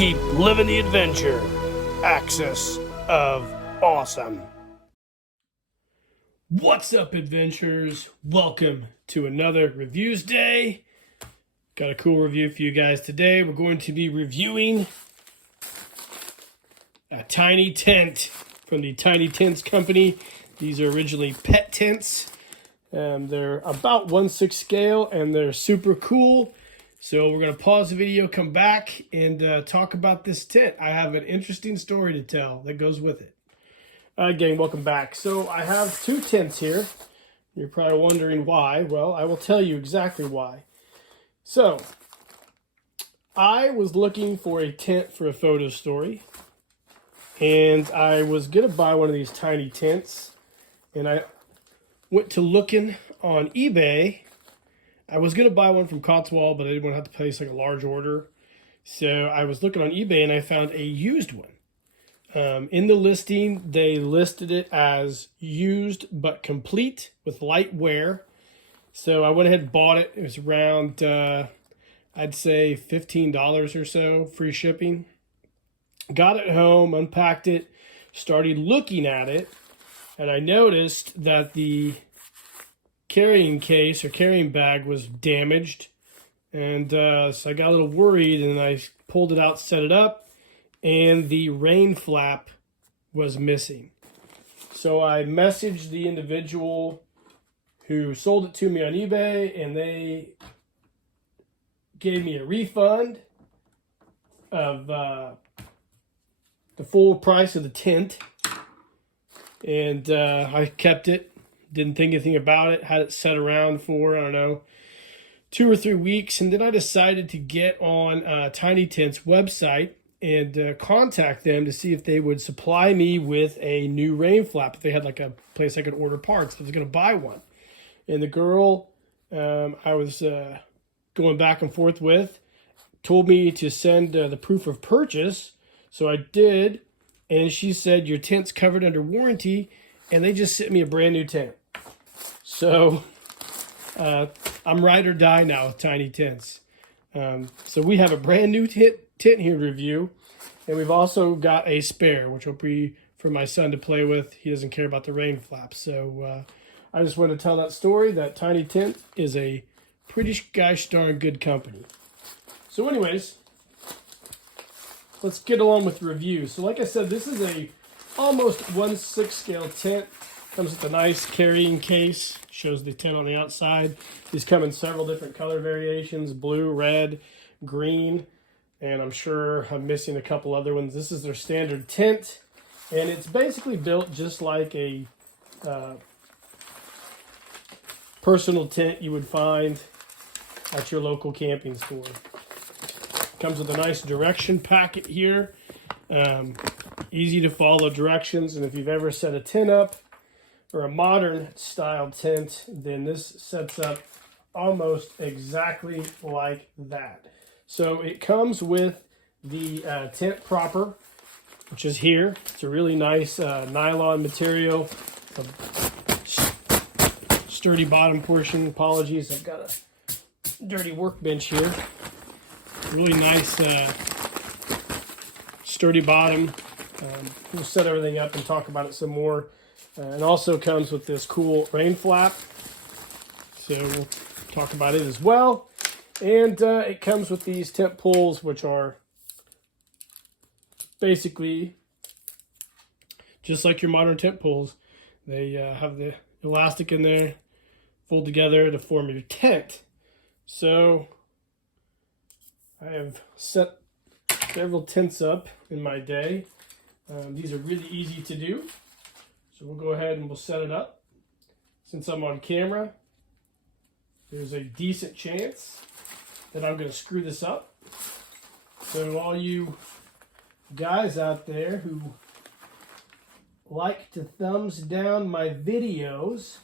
Keep living the adventure. Axis of Awesome. What's up, adventurers? Welcome to another Reviews Day. Got a cool review for you guys today. We're going to be reviewing a tiny tent from the Tiny Tents Company. These are originally pet tents. They're about 1/6 scale and they're super cool. So we're going to pause the video, come back, and talk about this tent. I have an interesting story to tell that goes with it. Gang, welcome back. So I have two tents here. You're probably wondering why. Well, I will tell you exactly why. So I was looking for a tent for a photo story, and I was going to buy one of these tiny tents, and I went to looking on eBay. I was going to buy one from Cotswold, but I didn't want to have to place like a large order. So I was looking on eBay and I found a used one. In the listing, they listed it as used but complete with light wear. So I went ahead and bought it. It was around, I'd say $15 or so, free shipping. Got it home, unpacked it, started looking at it, and I noticed that the carrying case or carrying bag was damaged, and so I got a little worried, and I pulled it out, set it up, and the rain flap was missing. So I messaged the individual who sold it to me on eBay, and they gave me a refund of the full price of the tent, and I kept it. Didn't think anything about it. Had it set around for, I don't know, 2 or 3 weeks. And then I decided to get on Tiny Tent's website and contact them to see if they would supply me with a new rain flap. If they had like a place I could order parts. I was going to buy one. And the girl I was going back and forth with told me to send the proof of purchase. So I did. And she said, your tent's covered under warranty. And they just sent me a brand new tent. So I'm ride or die now with Tiny Tents. So we have a brand new tent here to review. And we've also got a spare, which will be for my son to play with. He doesn't care about the rain flaps. So I just want to tell that story that Tiny Tent is a pretty gosh darn good company. So anyways, let's get along with the review. So like I said, this is a almost 1/6 scale tent. Comes with a nice carrying case. Shows the tent on the outside. These come in several different color variations. Blue, red, green. And I'm sure I'm missing a couple other ones. This is their standard tent. And it's basically built just like a personal tent you would find at your local camping store. Comes with a nice direction packet here. Easy to follow directions. And if you've ever set a tent up, or a modern style tent, then this sets up almost exactly like that. So it comes with the tent proper, which is here. It's a really nice nylon material, sturdy bottom portion. Apologies, I've got a dirty workbench here. Really nice sturdy bottom. We'll set everything up and talk about it some more. It also comes with this cool rain flap, so we'll talk about it as well. And it comes with these tent poles, which are basically just like your modern tent poles. They have the elastic in there, fold together to form your tent. So I have set several tents up in my day. These are really easy to do. So we'll go ahead and we'll set it up. Since I'm on camera, there's a decent chance that I'm going to screw this up. So all you guys out there who like to thumbs down my videos,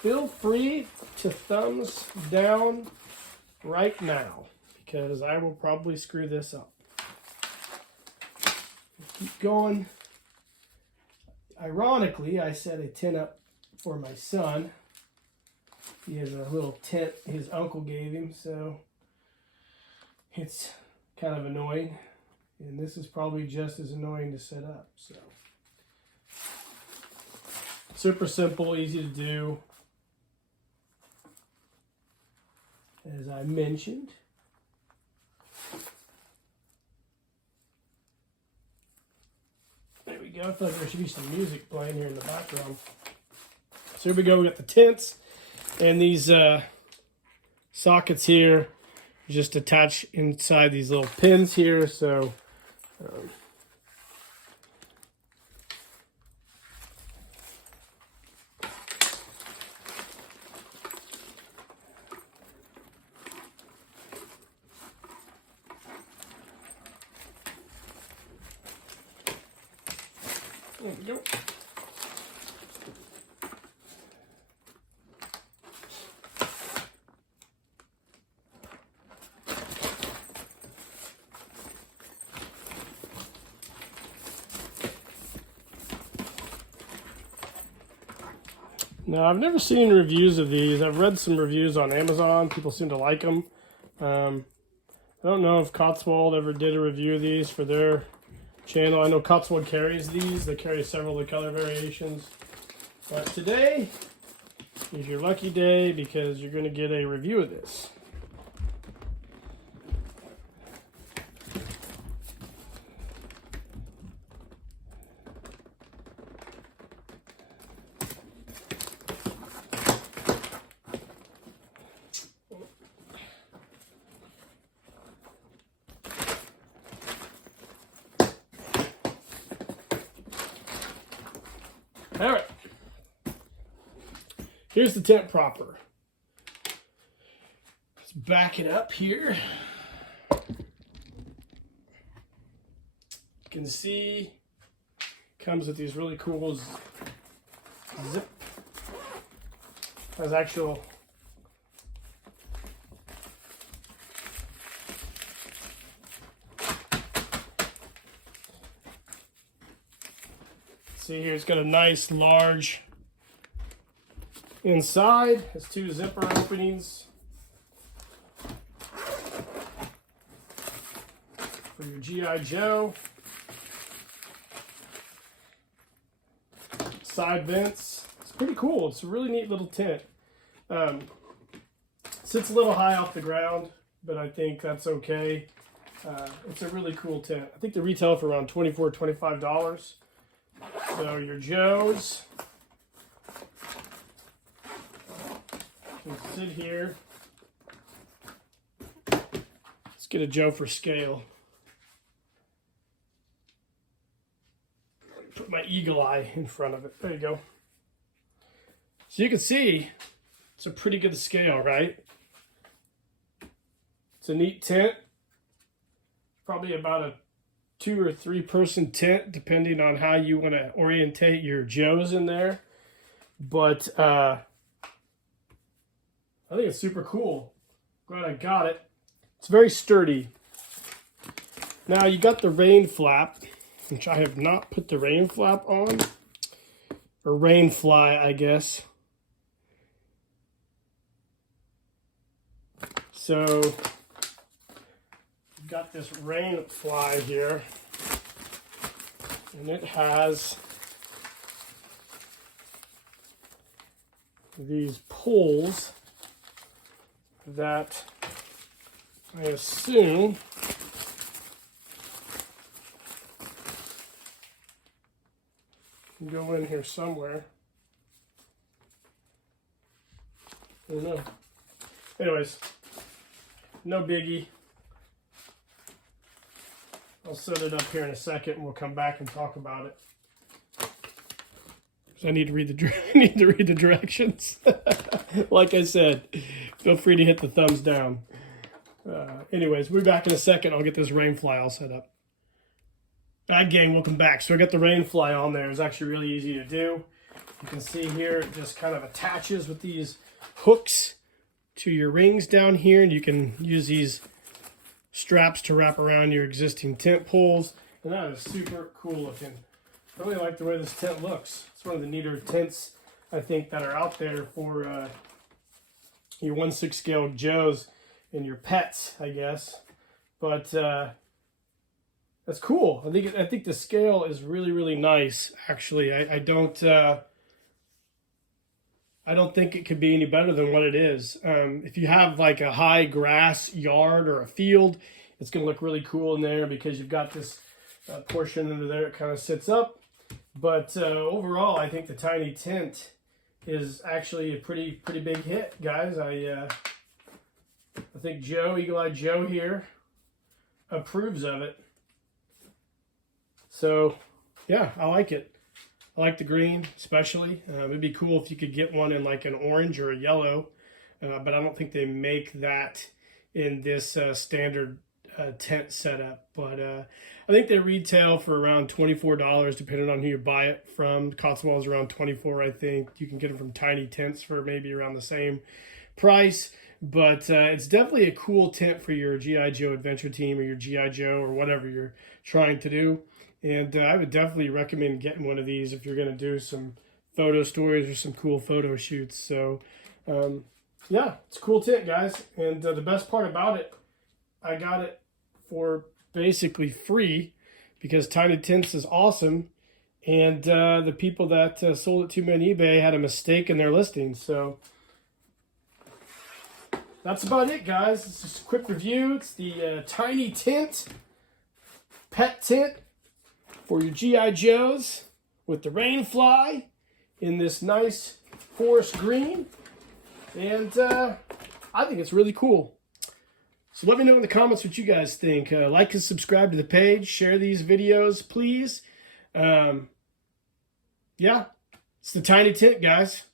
feel free to thumbs down right now, because I will probably screw this up. Keep going. Ironically, I set a tent up for my son. He has a little tent his uncle gave him, so it's kind of annoying. And this is probably just as annoying to set up. So super simple, easy to do. As I mentioned. There we go. I feel like there should be some music playing here in the background. So here we go. We got the tents and these sockets here just attach inside these little pins here. So there we go. Now, I've never seen reviews of these. I've read some reviews on Amazon. People seem to like them. I don't know if Cotswold ever did a review of these for their channel. I know Cotswold carries these. They carry several of the color variations. But today is your lucky day because you're going to get a review of this. All right, here's the tent proper. Let's back it up here. You can see it comes with these really cool zip. Has actual see here, it's got a nice large inside. Has two zipper openings for your G.I. Joe. Side vents. It's pretty cool. It's a really neat little tent. Sits a little high off the ground, but I think that's okay. It's a really cool tent. I think they retail for around $24, $25. So your Joes can sit here. Let's get a Joe for scale. Put my eagle eye in front of it. There you go. So you can see it's a pretty good scale, right? It's a neat tent. Probably about a 2 or 3 person tent, depending on how you want to orientate your Joes in there. But I think it's super cool. Glad I got it. It's very sturdy. Now you got the rain flap, which I have not put the rain flap on, or rain fly, I guess. So you've got this rain fly here, and it has these pulls that I assume can go in here somewhere. I don't know. Anyways, no biggie. I'll set it up here in a second and we'll come back and talk about it. I need to read the directions. Like I said, feel free to hit the thumbs down. Anyways, we'll be back in a second. I'll get this rain fly all set up. Hi gang, welcome back. So I got the rain fly on there. It's actually really easy to do. You can see here it just kind of attaches with these hooks to your rings down here, and you can use these straps to wrap around your existing tent poles, and that is super cool looking. I really like the way this tent looks. It's one of the neater tents I think that are out there for your 1/6 scale Joes and your pets, I guess. But That's cool. I think the scale is really, really nice. Actually, I don't think it could be any better than what it is. If you have like a high grass yard or a field, it's going to look really cool in there because you've got this portion under there. It kind of sits up. But overall, I think the tiny tent is actually a pretty big hit, guys. I think Joe, Eagle-Eyed Joe here, approves of it. So, yeah, I like it. I like the green, especially. It'd be cool if you could get one in like an orange or a yellow, but I don't think they make that in this standard tent setup. But I think they retail for around $24, depending on who you buy it from. Cotswolds around $24, I think. You can get them from Tiny Tents for maybe around the same price. But it's definitely a cool tent for your G.I. Joe adventure team or your G.I. Joe or whatever you're trying to do. And I would definitely recommend getting one of these if you're going to do some photo stories or some cool photo shoots. So, yeah, it's a cool tent, guys. And the best part about it, I got it for basically free because Tiny Tents is awesome. And the people that sold it to me on eBay had a mistake in their listing. So, that's about it, guys. It's just a quick review. It's the Tiny Tent, pet tent for your G.I. Joes with the Rainfly in this nice forest green. And I think it's really cool. So let me know in the comments what you guys think. Like and subscribe to the page. Share these videos, please. Yeah, it's the Tiny Tent, guys.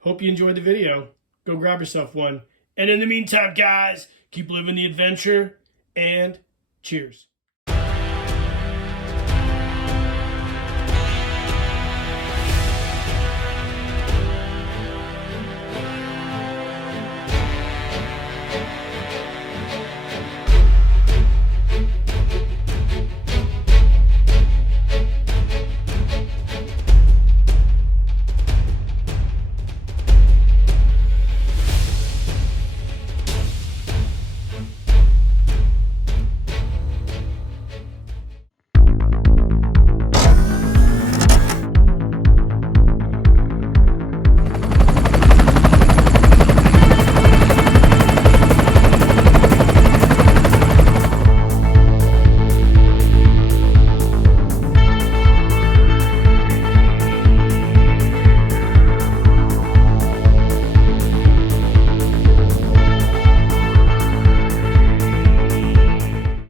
Hope you enjoyed the video. Go grab yourself one. And in the meantime, guys, keep living the adventure and cheers.